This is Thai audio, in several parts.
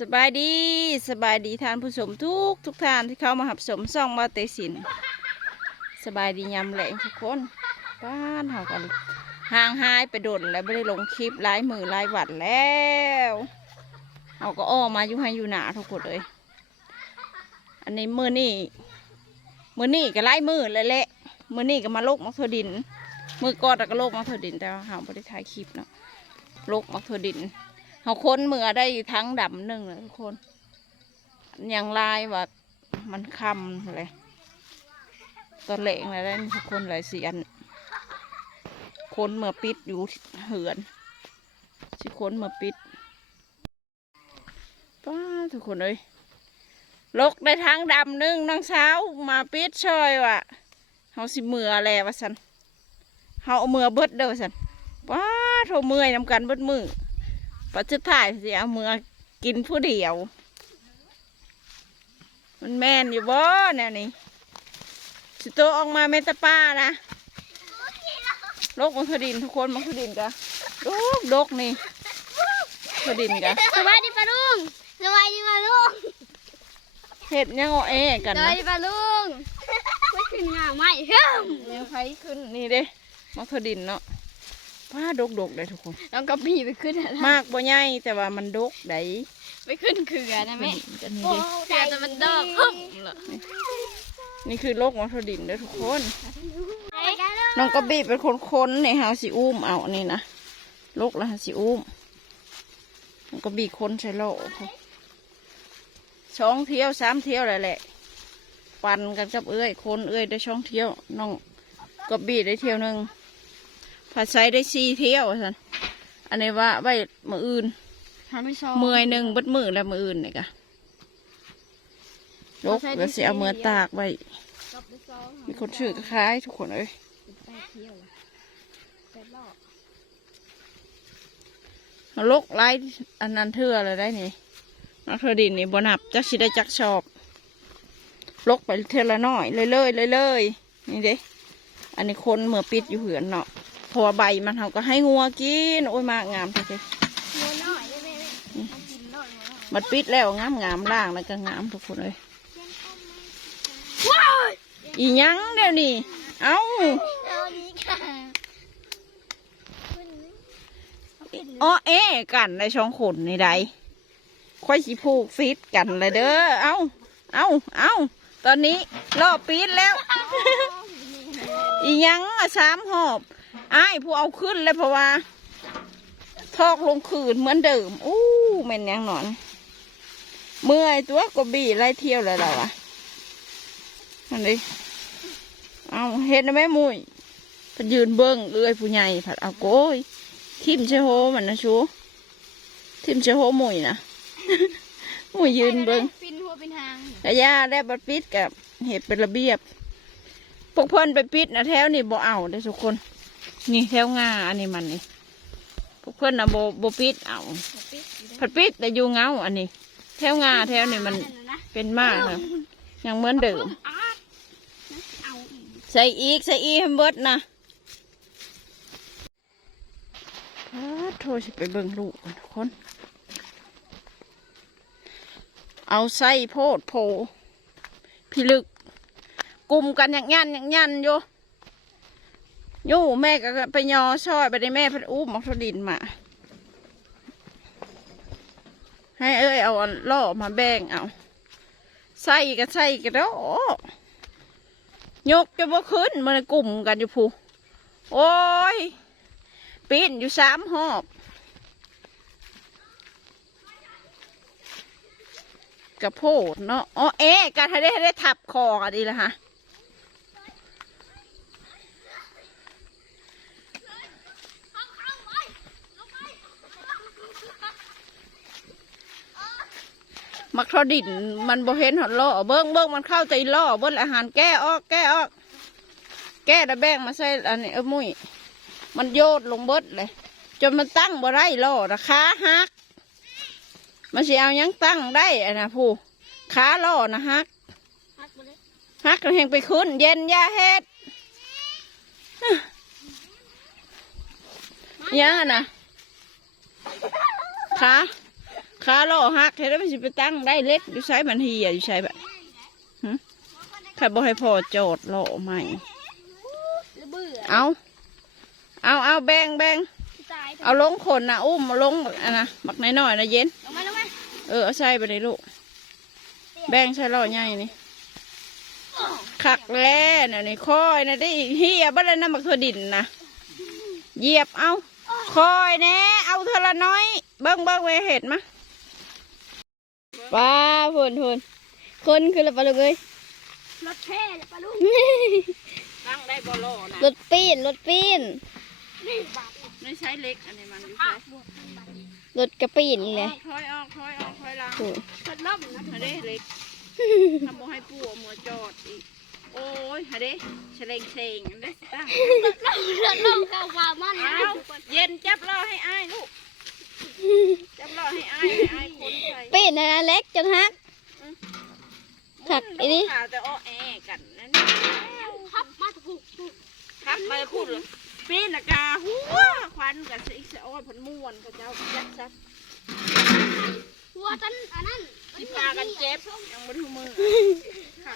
สบายดีสบายดีท่านผู้ชมทุกทุกท่านที่เข้ามาหับสมซ่องมาเตสินสบายดียำแหลงทุกคนบ้านเฮากันห่างหายไปโดนแล้วไม่ได้ลงคลิปหลายมือหลายวันแล้วเอาก็อ้อมาอยู่ให้อยู่หนาทุกคนเลย อันนี้มือนี่มือนี่ก็ไล่มือเลยแหละมือนี่ก็มาโลกมักเทอดิน มือกอนก็โลกมักเทอดินแต่ว่าเฮาไม่ได้ถ่ายคลิปเนาะโลกมักเทอดิน เขาค้นเมือได้ทั้งดำหนึ่งเลยทุกคนอย่างลายว่ามันคำเลยตอนเละอะไรได้ทุกคนหลายเสียนค้นเมื่อปิดอยู่เหือนสิค้นเมื่อปิดป้าทุกคนเลยลกได้ทั้งดำหนึ่งนางเช้าวมาปิดช่อยว่ะเขาสิเมือแลวะสันเขาเอามือเบิดเด้อสันป้าโทเมื่อยนำกันเบิดมือ ปัจจุบันสิเอามือกินผู้เดียว มันแม่นอยู่บ่เนี่ยนี่สิโตออกมาเมตาป้านะโลกมังคดินทุกคนมังคดินกะดกดกนี่คดินกะสวัสดีปะลุงสวัสดีปะลุงเห็ดยังเอาแอกันสวันะสดีปะลุงไม่ขึ้นงาไม่เฮ้มยังไผขึ้นนี่เด้มังคดินเนาะ ป้าดกดกเลยทุกคน น้องกระบี่ไปขึ้นอะไรมากบ่ใหญ่แต่ว่ามันดกได้ไปขึ้นเขื่อนนะแม่กันนี่โอ้เด้เขื่อนแต่มันดอกฮึ่มเหรอนี่คือโลกมังคดินเด้อทุกคน น้องกระบี่เป็นคนค้นในหาสิอุ้มเอานี่นะลูกละหาสิอุ้มน้องกระบี่ค้นใช้โลกช่องเที่ยวสามเที่ยวเลยแหละปันกันกับเอ้ยคนเอ้ยได้ช่องเที่ยวน้องกระบี่ได้เที่ยวหนึ่ง ผัดไซได้สี่เที่ยวสันอันนี้ว่าไว้มืออื่นทำไม่ชอบเมื่อยหนึ่งเบัดมือแล้วมืออื่นนี่กะลูกแล้วสิเอามือตากไว้ มีคนชื่อคล้ายทุกคนเอ้ยลกไล่อันนั้นเทื่อเลยได้นี่นักเธอดินนี่บนับจักสิได้จักชอบลกไปเทื่อละน้อยเลยเลยเลยเลยนี่เด้อันนี้คนเมื่อปิดอยู่เหือนเนาะเพ ราะว่าใบมันเขาก็ให้งัวกิน โอ้ยมากงามเถอะหัวน้อยได้ไหมแม่เอากินน้อยหัวน้อยมันปิดแล้วงามงามล่างแล้วก็งามทุกคนเลยว้าวอีหยังเดี๋ยวนี้เอ้าเอานี้ค่ะอ้อเอ๊กันในช่องขนในใดค่อยสิผูกฟิตกันเลยเด้อ เอ้า เอ้า เอ้า ตอนนี้รอบปีดแล้ว อีหยังอะสามหอบ อ้ายผู้เอาขึ้นเลยเพราะว่า ทอกลงคืนเหมือนเดิม อู้แม่นหยังหนอน เมื่อยตัวกบีไล่เที่ยวแล้วเราอะอันนี้เอาเห็นไหมมุยเพิ่นยืนเบิ้งเอ้ยผู้ใหญ่ผัดเอาโกยทิมเชโฮมันนะชูทิมเชโฮมุยนะมุยยืนเบิ้งปินหัวเป็นหางกะยาได้บัดปิดกับเห็ดเป็นระเบียบพวกเพิ่นไปปิดนะแถวนี่บ่เอาได้อทุกคน นี่แถวงาอันนี้มันนี่พวกเพิ่นนะบ่บ่ปิดเอาผัดปิดแต่อยู่เงาอันนี้ แถวงาแถวนี่มันเป็นมากนะยังเหมือนเดิมเอาอีกใส่อีกใส่อีกให้เบิดนะอ้าโทรสิไปเบิ่งลูกก่อนทุกคน เอาใส่โพดโพพิลึกกลุ่มกันอย่างยันอย่างยันอยู่อ ยู่แม่ก็ไปยอช่อยไปได้แม่พัดอุ้มมักทดินมา ให้เอ้ยเอาล่อมาแบ่งเอาใส่ก็ใส่ก็ได้ยกจะบ่ขึ้นมันกลุ่มกันอยู่ผู้โอ้ยปีนอยู่สามหอบกระโพดเนาะอ๋อเอ๊ะการให้ได้ให้ได้ทับคอกันดีละฮะ มักทอดินมันบ่เห็นหอดล่อเบิ้งเบิ้งมันเข้าใจล่อเบิ้งอาหารแก้ออกแก้ออกแก้ระแบงมาใส่อันนี้เออมุ้ยมันโยดลงเบิดเลย จนมันตั้งบ่ได้ล่อราคาหักมันสิเอายังตั้งได้อะนะผู้ขาล่อนะฮักฮักเลยฮักก็แหงไปขึ้น เย็นยาเฮ็ดยังอะนะขา ขาล่อหักเห็นแล้วมันสิไปตั้งได้เล็กอยู่ใช้มันเฮียอยู่ใช้แบบหึใครบอกให้พอโจดล่อใหม่แล้วเบื่อเอาเอาเอาแบ่งแบ่งตายเอาลงขนนะอุ้มเอาลงบักอันนะบักน้อยๆนะเย็นลงมาลงมาเออเอาใส่ไปเลยลูกแบ่งใส่ล่อใหญ่นี่ขักแล้วเนี่ยนี่คอยนะได้เฮียบ้านน้ำมักถั่วดินนะเหยียบเอาคอยแน่เอาเทอละน้อย เบิ้งเบิ้งไว้เห็ดมะ ว้าพูนพูนคนคือละปะลูกเอ้ยรถแพ้เลยปะลูกตั้งได้บอลนะรถปีนรถปีนนี่บาทไม่ใช้เล็กอันนี้มันอยู่ใช้รถกระปีนเลยถอยออกถอยออกถอยหลังโอ้รถล่มนะฮะเด้เล็กทำโมให้ปู่เอามือจอดอีกโอ้ยฮะเด้เฉลงเชงอันเด้ตั้งรถล่มรถล่มเข้าความมันนะเอาเย็นจับล่อให้อ้ายลูก จับล่อให้อ้ายให้อ้ายคนใส่ปีนนะเล็กจนฮักขักอีนี่ข่าวแต่อ้อแอกันนั่นครับมาถูกถูกครับมาพูดเลยปีนกาหัวควันกับสิเสอ้อยผลม่วนกับเจ้ายักษ์ซัดหัวตันอันนั้นสิพากันเจ็บยังบนหูมือ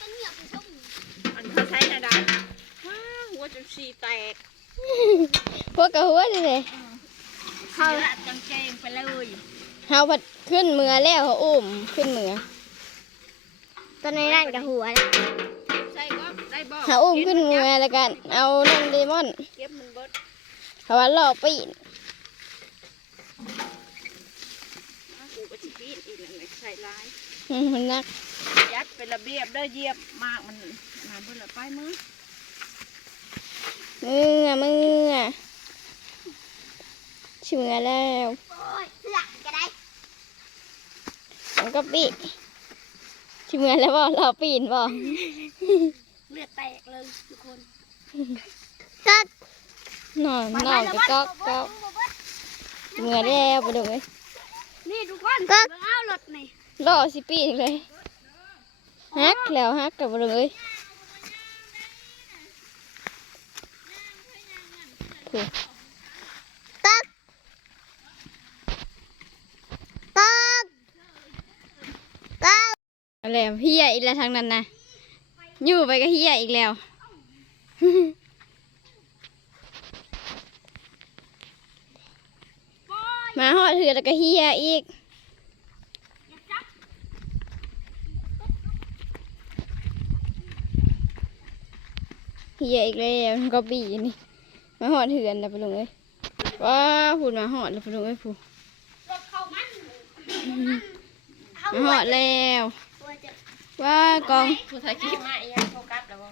ตันเหยียบไปส้มอันเขาใช้นาดาว้าหัวจนสีแตกพวกกระหัวนี่เลยเขาละกางเกง ไปเลยเฮาพัดขึ้นเมือแล้วเขาอุ้มขึ้นเมือตอนนี้นั่นกับหัวนะใส่ก็ได้บ่เขาอุ้มขึ้นเมือแล้วกัน เอานั่นเดมอนเก็บมันเบิดเขาว่าล่อปีนอะกูก็สิปีนอีกนั่นแหละใส่ลายอืมมันนักยัดเป็นระเบียบเด้อเหยียบมากมันน้ำเบิ่ละไปมือเมือเมือชิเมือแล้ว โอ้ยหลักก็ได้ มันก็ปีกชิเมือแล้วบ่ล่อปีนบ่เลือดแตกเลยทุกคนนอนนอนก็ก๊อกก๊อกชิเมือแล้วไปดูเลยนี่ทุกคนก็เอารถนี่ล่อสิปีกเลยฮักแล้วฮักกับไปเลยถูก ตักตักตัก อะไรเฮียอีกแล้วทางนั้นนะอยู่ไปก็เฮียอีกแล้วมาหอดเถือแล้วก็เฮียอีกเฮียอีกแล้วก็บีนี่มาหอดเถือนแล้วไปลงเลยว้าพูดมาหอดแล้วไปลงเลยพูดมาหอดแล้ว วจะว่ากองผู้ถ่ายคลิปมาอีหยังโฟกัสแล้วบ่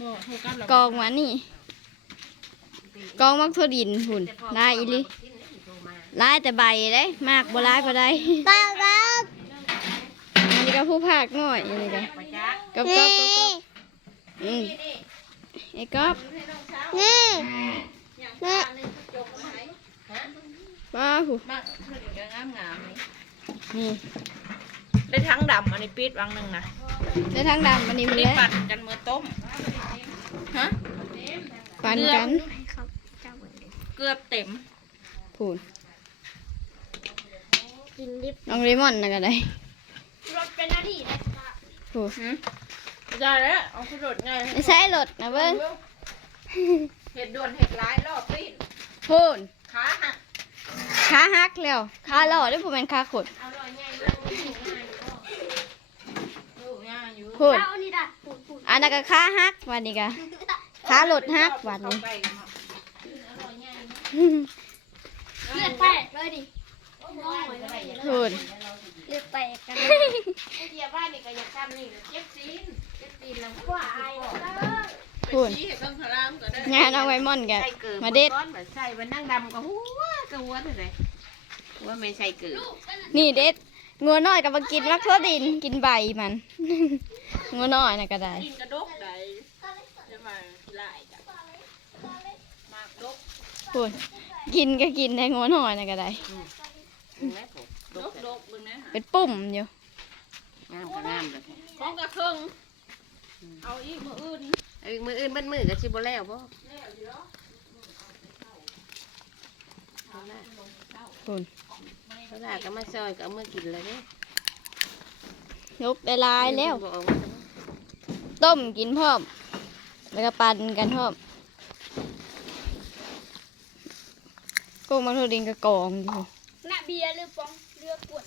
บ่โฟกัสแล้วกองมานี่ กองมักทั่วดินหุ่นลายอีหลิลายแต่ใบได้มากบ่ลายบ่ได้ตาครับอันนี้ก็ผู้ภาคหน่อยอันนี้ก็กับกับกับกับอืมไอ้กับนี่นี่ว้าผู้มากเพิ่น ได้ทั้งดำอันนี้ปิดวังหนึงนะได้ทั้งดำอันนี้มันนี่เลยปั่นกันมือต้มฮะปันกันครับเจ้าเบิดเกือบเต็มผูนกินลิฟน้องเรมอนนะก็ได้รถเป็นหน้าที่นะผูนได้แล้วเอาขึ้นรถไงไม่ใช่รถนะเบิ้งเห็ดด่วนเห็ดร้ายรอบปีนผูนขาหักขาหักแล้วขาหล่อด้วยผูนเป็นขาขดเอาลอยง่ายลูกลู กง่ายอยู่ผูนเจ้านี่ด่ะปูดปูดอันนั้นก็ขาหักวันนี้ก็ขาหลดหักวันนี้เข้าไปเนาะเลือดแตกเลยดิน้อยเลยผูนเลือดแตกกันไอเดียบ้านนี่ก็อยากทำนี่เจ็บซีนเจ็บซีนแล้วว่าอายผูนชี้ให้เครื่องพารามก็ได้งานเอาไว้ม่อนกันใส่เกลือมาเด็ดก้อนแบบใส่มันนั่งดำก็หัวก็หัวเท่าไหร่หัวไม่ใส่เกลือนี่เด็ด งัวน้อยก็มากินมักทั่วดินกินใบมัน งัวน้อยนะก็ได้ กินกระดกได้จะมาไล่จ้ะมากดกพูดกินก็กินได้งัวน้อยนะก็ได้ดกดกเบึงนะเป็นปุ่มอยู่งามก็งามเลยของกระเครื่องเอาอีกมืออื่นเอาอีกมืออื่นเบิ้มือก็สิบ่แล้วบ่พูด เขาด่าก็มาซอยก็เอามื่อกินเลยเด้ยกได้หลายแล้ว บอกเอาไว้ต้มกินพร้อม แล้วก็ปั่นกันพร้อมกุ้งมาโทดินกระกองอยู่ หน้าเบียร์หรือปองเรือกวน